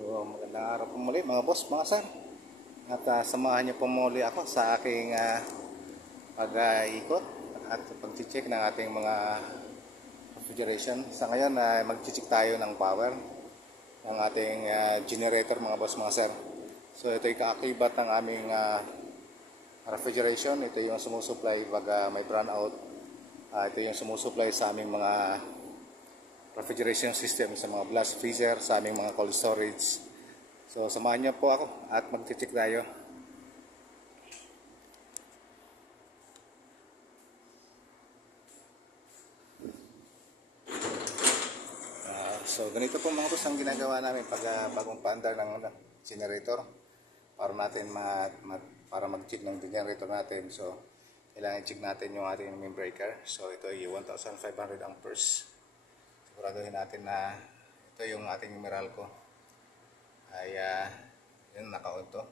So, magandang araw po muli mga boss, mga sir. At samahan niyo po muli ako sa aking pag-ikot at pag-check ng ating mga refrigeration. Sa ngayon, mag-check tayo ng power ng ating generator mga boss, mga sir. So, ito yung kaakibat ng aming refrigeration. Ito yung sumusupply pag may brownout. Ito yung sumusupply sa aming mga refrigeration system, sa mga blast freezer, sa aming mga cold storage. So samahan niyo po ako at mag-check tayo. So ganito po mga boss ang ginagawa namin pag bagong paandar ng generator para natin para mag-check ng generator natin. So kailangan i-check natin yung ating main breaker. So ito ay 1,500 amperes. Siguraduhin natin na ito yung ating Meralco ay yun, naka-on to.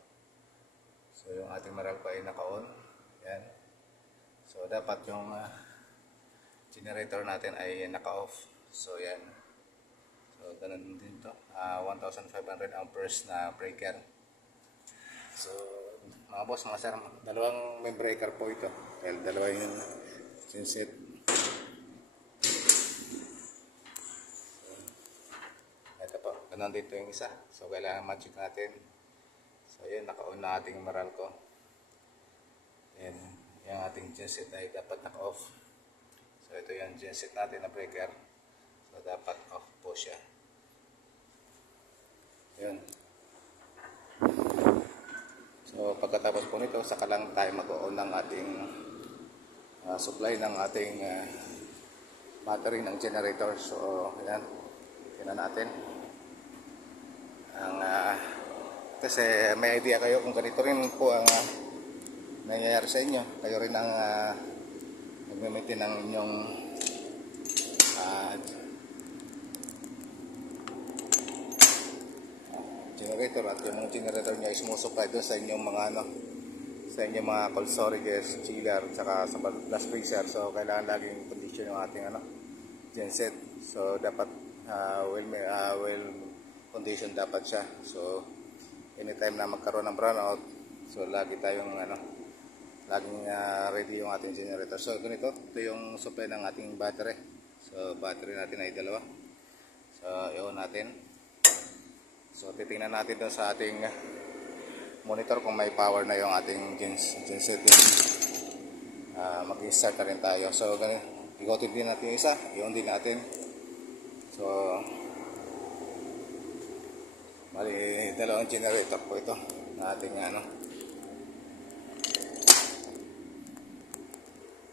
So yung ating Meralco ay naka-on. Yan. So dapat yung generator natin ay naka-off. So yan. So ganun din to. 1,500 amperes na breaker. So mga boss, mga sir, dalawang main breaker po ito. Dahil dalawa yung genset. Nandito yung isa. So kailangan ma-check natin. So yun, naka-on na ating Meralco. Yan, yung ating genset ay dapat naka-off. So ito yung genset natin na breaker. So dapat off po siya. Yun. So pagkatapos po nito, saka lang tayo mag-on ng ating supply ng ating battery ng generator. So yan, tingnan natin. Kasi may idea kayo kung ganito rin po ang nangyayari sa inyo. Kayo rin ang nag-maintain ng inyong generator, at yung mga generator niya ay sumusupply doon sa inyong mga sa inyong mga cold storage, chiller, saka sa blast freezer. So kailangan laging condition yung ating genset. So dapat well condition dapat siya. So anytime na magkaroon ng brownout, so lagi tayong laging ready yung ating generator. So ganito, ito yung supply ng ating battery. So battery natin ay dalawa. So i-on natin. So titingnan natin doon sa ating monitor kung may power na yung ating genset. Mag-start na rin tayo. So ganito, ikotin din natin yung isa, i-on din natin. So bali, dalawang generator po ito na ating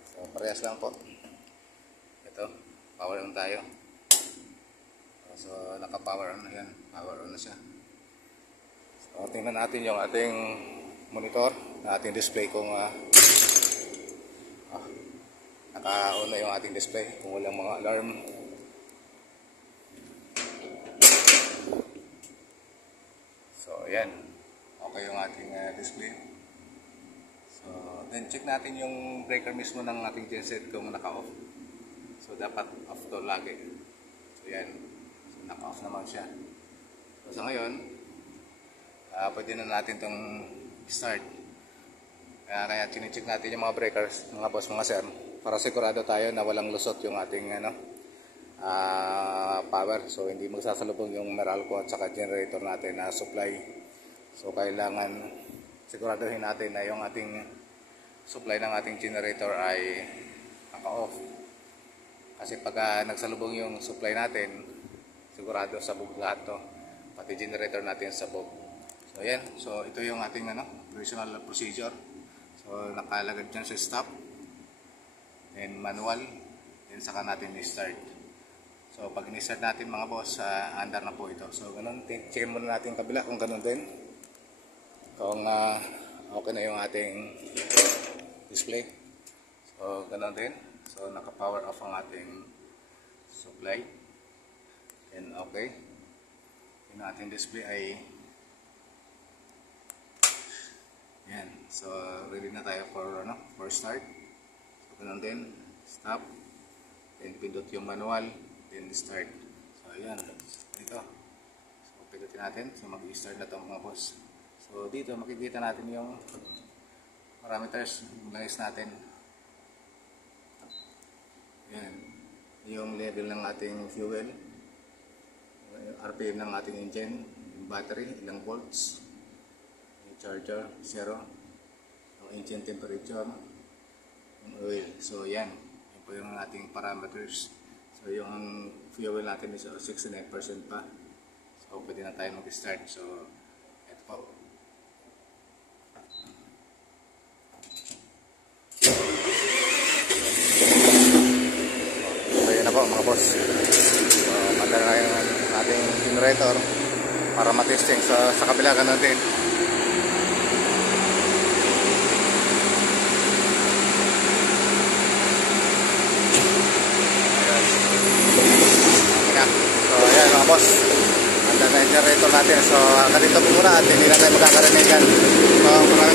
So parehas lang po. Ito, power on tayo. So naka-power on na yan. Power on na siya. So tingnan natin yung ating monitor na ating display kung naka-on na yung ating display, kung walang mga alarm. Ayan, okay yung ating display. So then check natin yung breaker mismo ng ating genset kung naka-off. So dapat off to lagi. So yan, so, naka-off naman siya. So sa ngayon, pwede na natin itong start. Kaya chine-check natin yung mga breakers, mga boss, mga sir, para sigurado tayo na walang lusot yung ating power. So hindi magsasalubong yung Meralco at saka generator natin na supply. So kailangan siguraduhin natin na yung ating supply ng ating generator ay naka-off. Kasi pag nagsalubong yung supply natin, sigurado sabog lahat to, pati generator natin sabog. So yan, so ito yung ating operational procedure. So nakalagay dyan sa stop, then manual, then saka natin i-start. So pag in-start natin mga boss, andar na po ito. So ganun, checkin muna natin kabila kung ganun din. Kung okay na yung ating display. So ganun din. So naka-power off ang ating supply. And okay. Yung ating display ay yan. So ready na tayo for start. So ganun din. Stop. Then pindot yung manual. Then start. So ayan. Ito. So pindot pindutin natin. So mag-start na ito mga boss. So dito makikita natin yung parameters ng langis natin. Yan. Yung level ng ating fuel, yung RPM ng ating engine, yung battery, ilang volts, yung charger, 0, yung engine temperature, yung oil. So yan. Yan po yung ating parameters. So yung fuel natin is 69% pa. So pwede na tayo mag-start. So ito po. So yan na po mga boss. So manda na yung ating generator para matesting. So sa kabila ganun din. So ayan mga boss, handa na yung generator natin. So ganito po muna at hindi na tayo magkakarinigan. So maraming